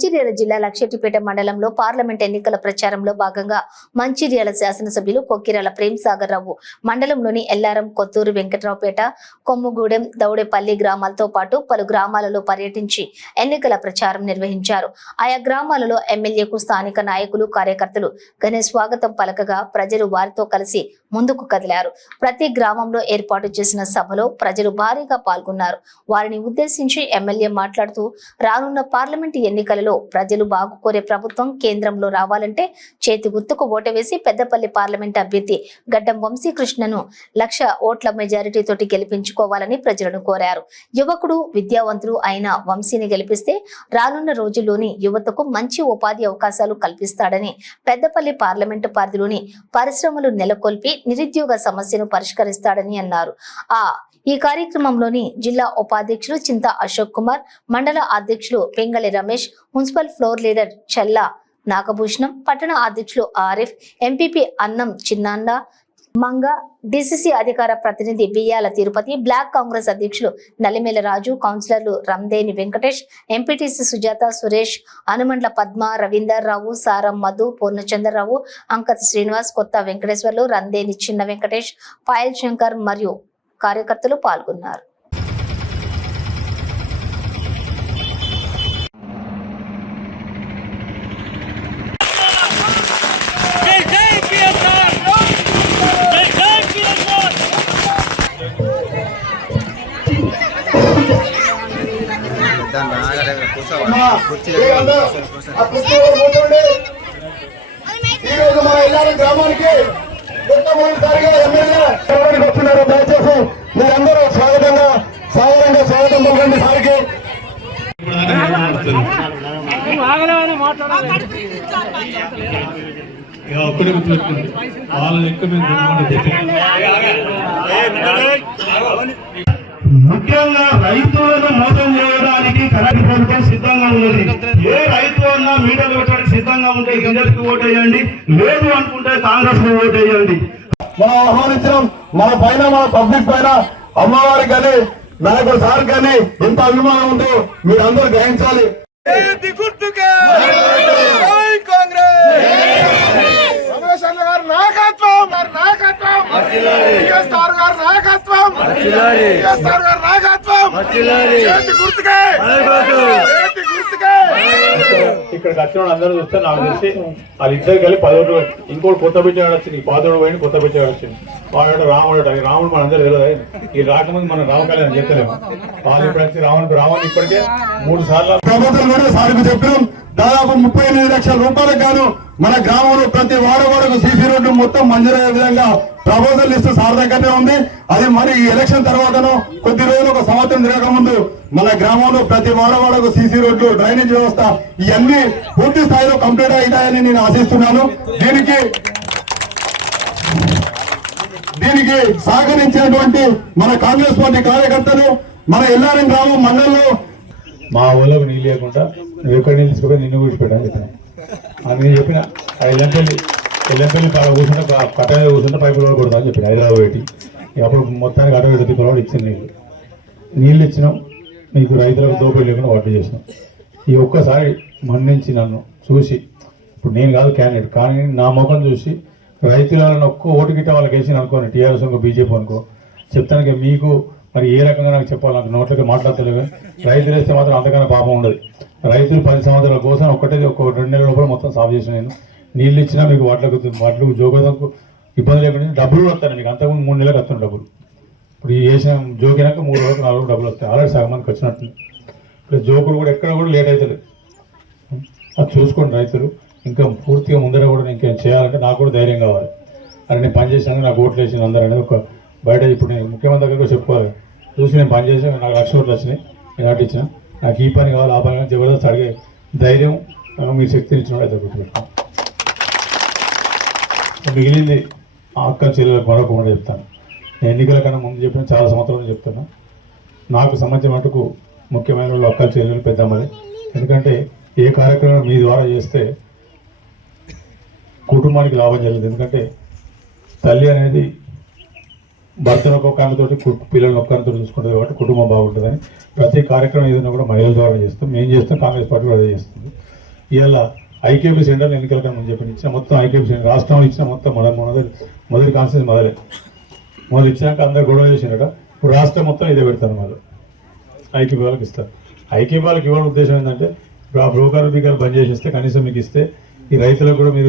మంచిర్యాల జిల్లా లక్షెట్టిపేట మండలంలో పార్లమెంట్ ఎన్నికల ప్రచారంలో భాగంగా మంచిర్యాల శాసనసభ్యులు కొక్కిరాల ప్రేమ్ సాగర్ రావు మండలంలోని ఎల్లారం, కొత్తూరు, వెంకట్రావుపేట, కొమ్ముగూడెం, దౌడేపల్లి గ్రామాలతో పాటు పలు గ్రామాలలో పర్యటించి ఎన్నికల ప్రచారం నిర్వహించారు. ఆయా గ్రామాలలో ఎమ్మెల్యేకు స్థానిక నాయకులు, కార్యకర్తలు ఘన స్వాగతం పలకగా ప్రజలు వారితో కలిసి ముందుకు కదిలారు. ప్రతి గ్రామంలో ఏర్పాటు చేసిన సభలో ప్రజలు భారీగా పాల్గొన్నారు. వారిని ఉద్దేశించి ఎమ్మెల్యే మాట్లాడుతూ, రానున్న పార్లమెంట్ ఎన్నికలలో ప్రజలు బాగు కోరే ప్రభుత్వం కేంద్రంలో రావాలంటే చేతి గుర్తుకు ఓటు వేసి పెద్దపల్లి పార్లమెంట్ అభ్యర్థి గడ్డం వంశీకృష్ణను 1,00,000 ఓట్ల మెజారిటీ తోటి గెలిపించుకోవాలని ప్రజలను కోరారు. యువకుడు, విద్యావంతుడు అయిన వంశీని గెలిపిస్తే రానున్న రోజుల్లోని యువతకు మంచి ఉపాధి అవకాశాలు కల్పిస్తాడని, పెద్దపల్లి పార్లమెంటు పరిధిలోని పరిశ్రమలు నెలకొల్పి నిరుద్యోగ సమస్యను పరిష్కరిస్తాడని అన్నారు. ఈ కార్యక్రమంలోని జిల్లా ఉపాధ్యక్షులు చింత అశోక్ కుమార్, మండల అధ్యక్షులు పెంగళి రమేష్, మున్సిపల్ ఫ్లోర్ లీడర్ చల్లా నాగభూషణం, పట్టణ అధ్యక్షులు ఆరిఫ్, ఎంపీపీ అన్నం చిన్నాన్న మంగ, డిసిసి అధికార ప్రతినిధి బియ్యాల తిరుపతి, బ్లాక్ కాంగ్రెస్ అధ్యక్షులు నలిమేల రాజు, కౌన్సిలర్లు రందేని వెంకటేష్, ఎంపీటీసీ సుజాత, సురేష్, అనుమండ్ల పద్మ, రవీందర్ రావు, సారం మధు, పూర్ణచంద్రరావు, అంకత్ శ్రీనివాస్, కొత్త వెంకటేశ్వర్లు, రందేని చిన్న వెంకటేష్, పాయల్ శంకర్ మరియు కార్యకర్తలు పాల్గొన్నారు. ఈరోజు మన ఎల్లారం గ్రామానికి మొట్టమొదటిసారిగా ఎమ్మెల్యే వస్తున్నారు. దయచేసి మీరందరూ స్వాగతం పలకండి సారికి. ముఖ్యంగా రైతులను మోసం చేయడానికి కరెక్ట్ ప్రభుత్వం సిద్ధంగా ఉన్నది. ఏ రైతు అన్నా మీడియాలో పెట్టడానికి సిద్ధంగా ఉంటే గింజలకు ఓటేయండి, లేదు అనుకుంటే కాంగ్రెస్ కు ఓటేయండి. మనం ఆహ్వానించడం, మన పైన, మన పబ్లిక్ పైన, అమ్మవారికి కానీ నాయకుడు సార్ కానీ ఎంత అభిమానం ఉందో మీరందరూ గ్రహించాలి. ఇక్కడికి వచ్చిన అందరూ చూస్తే నాకు తెలిసి వాళ్ళిద్దరు కలిపి 10 ఓట్లు, ఇంకోటి కొత్త పిచ్చాడు వచ్చింది, పాతోడు పోయింది, కొత్త పిచ్చాడు వచ్చింది. వాడు రాముడు, రాముడు మన అందరూ తెలియదు. ఈ రాకముందు మనం రామ కళ్యాణం చెప్తలేము. వాళ్ళు ఇప్పుడు వచ్చి రావణ్ ఇప్పటికే 3 సార్లు ప్రభుత్వం కూడా సార్కు చెప్పినాం. దాదాపు 38 లక్షల రూపాయలకు గాను మన గ్రామంలో ప్రతి వాడవాడకు సీసీ రోడ్లు మొత్తం మంజూరయ్యే విధంగా ప్రపోజల్ లిస్టు సార్ దగ్గరనే ఉంది. అది మరి ఈ ఎలక్షన్ తర్వాతను కొద్ది రోజులు, ఒక సంవత్సరం తిరగక ముందు మన గ్రామంలో ప్రతి వాడవాడకు సీసీ రోడ్లు, డ్రైనేజ్ వ్యవస్థ ఇవన్నీ పూర్తి స్థాయిలో కంప్లీట్ అవుతాయని నేను ఆశిస్తున్నాను. దీనికి సహకరించినటువంటి మన కాంగ్రెస్ పార్టీ కార్యకర్తలు, మన ఎల్లారం గ్రామం మండలంలో మా ఊళ్ళోకి నీళ్ళు లేకుండా నువ్వు ఎక్కడ నీళ్ళు తీసుకుపోయి నిన్ను కూర్చిపెట్టాను చెప్పిన. నేను చెప్పిన ఎల్లంపల్లి కూర్చుంటే కట్ట కూర్చుంటే పైపు కొడతా అని చెప్పిన హైదరాబాద్ పెట్టి. అప్పుడు మొత్తానికి అటో ఇటు తిప్పలు ఇచ్చిన నీళ్ళు ఇచ్చినాం. మీకు రైతులకు దోపిడీ లేకుండా వాటి చేసినాం. ఈ ఒక్కసారి మన్నించి నన్ను చూసి, ఇప్పుడు నేను కాదు క్యాండిడేట్, కానీ నా ముఖం చూసి రైతులను ఒక్క ఓటు గిట్ట వాళ్ళకి వేసిన అనుకోని, టీఆర్ఎస్ అనుకో, బీజేపీ అనుకో, చెప్తానికి మీకు మరి ఏ రకంగా నాకు చెప్పాలి, నాకు నోట్లకి మాట్లాడతలేవు. రైతులు వేస్తే మాత్రం అంతకన్నా పాపం ఉండదు. రైతులు 10 సంవత్సరాల కోసం ఒక 2 నెలల లోపల మొత్తం సాగు చేసిన నేను. నీళ్ళు ఇచ్చినా మీకు వాటికి జోగేదానికి ఇబ్బంది లేకుండా డబ్బులు వస్తాను మీకు. అంతకుముందు 3 నెలలకు వస్తాను డబ్బులు. ఇప్పుడు ఈ వేసిన జోకినాక 3 రోజులకు 4 రోజులు డబ్బులు వస్తాయి. ఆల్రెడీ సగం మందికి వచ్చినట్టు. ఇప్పుడు జోకులు కూడా ఎక్కడ కూడా లేట్ అవుతుంది. అది చూసుకోండి రైతులు. ఇంకా పూర్తిగా ముందర కూడా ఇంకేం చేయాలంటే నాకు కూడా ధైర్యం కావాలి. అని నేను పనిచేసాను, నాకు ఓట్లు వేసిన అందరూ అనేది ఒక బయట ఇప్పుడు నేను ముఖ్యమంత్రి దగ్గర కూడా చెప్పుకోవాలి. చూసి నేను పనిచేసి నాకు 1,00,000 ఓట్లు వచ్చినాయి, నేను అటు ఇచ్చిన. నాకు ఈ పని కావాలి, ఆ పని కానీ జబర్దస్త్ అడిగే ధైర్యం మీరు శక్తిని ఇచ్చిన అయితే గుర్తుపెట్టుకోండి. మిగిలింది అక్క చెల్లెలకు మరొక మాట చెప్తాను. నేను ఎన్నికల కన్నా ముందు చెప్పిన, చాలా సంవత్సరాలు చెప్తాను. నాకు సంబంధించిన మటుకు ముఖ్యమైన వాళ్ళు అక్క చెల్లెలు, పెద్దమ్మది. ఎందుకంటే ఏ కార్యక్రమం మీ ద్వారా చేస్తే కుటుంబానికి లాభం జరుగుతుంది. ఎందుకంటే తల్లి అనేది భర్తను ఒక్కొక్క ఆమెతోటి, పిల్లలను ఒక్కరితో చూసుకుంటుంది కాబట్టి కుటుంబం బాగుంటుందని ప్రతి కార్యక్రమం ఏదైనా కూడా మహిళల ద్వారా చేస్తాం. మేము చేస్తాం, కాంగ్రెస్ పార్టీ కూడా అదే చేస్తుంది. ఇవాళ ఐకేపీ సెంటర్ ఎన్నికల కన్నా ముందు చెప్పి ఇచ్చిన మొత్తం ఐకేపీ సెంటర్ రాష్ట్రంలో ఇచ్చిన మొత్తం మొదటి కాన్స్టిట్యూన్సీ మొదలు ఇచ్చినాక అందరు గొడవ చేసినట ఇప్పుడు రాష్ట్రం మొత్తం ఇదే పెడతారు వాళ్ళు ఐకేపీ వాళ్ళకి ఇస్తారు. ఐకేపీ వాళ్ళకి ఇవ్వడం ఉద్దేశం ఏంటంటే ఇప్పుడు ఆ బ్రోకర్ బిగర్ బంద్ చేసేస్తే కనీసం మీకు ఇస్తే ఈ రైతులకు కూడా మీరు